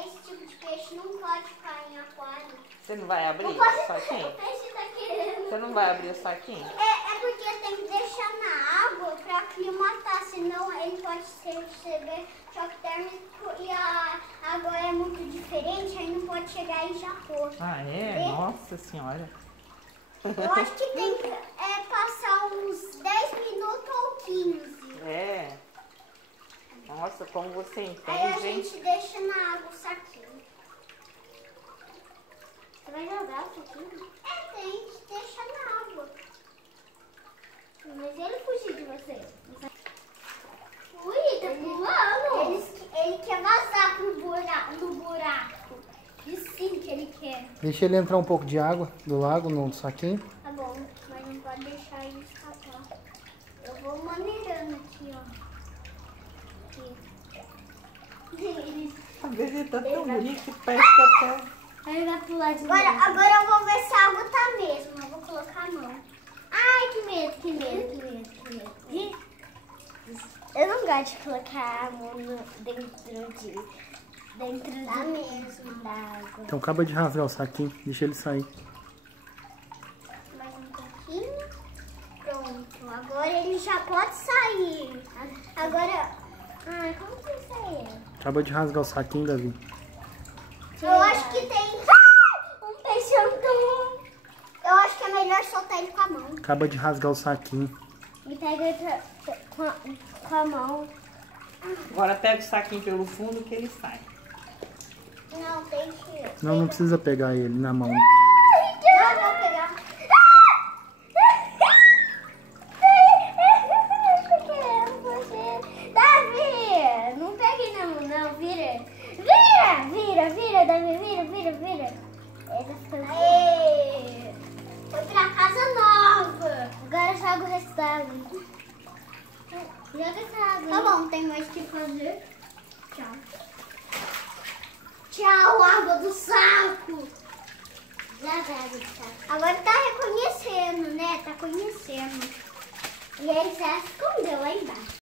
esse tipo de peixe não pode ficar em aquário. Você não vai abrir Não o pode, saquinho? o peixe tá querendo. Você não vai abrir o saquinho? É porque tem que deixar na água pra aclimatar, senão ele pode receber choque térmico e a água é muito diferente, aí não pode chegar e já pôr. Ah, é? Nossa senhora. Eu acho que tem que passar uns 10 minutos ou 15. É. Nossa, como você Aí a entende, hein? gente deixa na água o saquinho. Você vai jogar o saquinho? Tem que deixar na água. Mas ele fugiu de você. Ui, tá pulando. Ele quer vazar no buraco. E sim que ele quer. Deixa ele entrar um pouco de água do lago no saquinho. Tá bom, mas não pode deixar ele escapar. Eu vou maneirando aqui, ó. Aqui. A vezes ele tá tão bonito que parece que até... Aí ele vai pular de novo. Agora eu vou ver se a água tá mesmo. Eu vou colocar a mão. Ai, que medo, que medo, que medo, que medo. Eu não gosto de colocar a mão dentro da água. Então acaba de rasgar o saquinho, deixa ele sair. Mais um pouquinho. Pronto, agora ele já pode sair. Agora... Ai, como que ele saiu? Acaba de rasgar o saquinho, Davi. Eu acho que tem um peixão tão... Eu acho que é melhor soltar ele com a mão. Acaba de rasgar o saquinho. E pega ele com a mão. Agora pega o saquinho pelo fundo que ele sai. Não, tem que... Não precisa pegar ele na mão. Não, vou pegar. Davi, não pegue na mão, não. Vira. Vira, Davi. Vira. Aê! Foi pra casa nova. Agora joga o resto da água. Joga essa água. Tá bom, tem mais o que fazer. Tchau. Tchau, água do saco. Agora tá reconhecendo, né? Tá conhecendo. E ele já escondeu lá embaixo.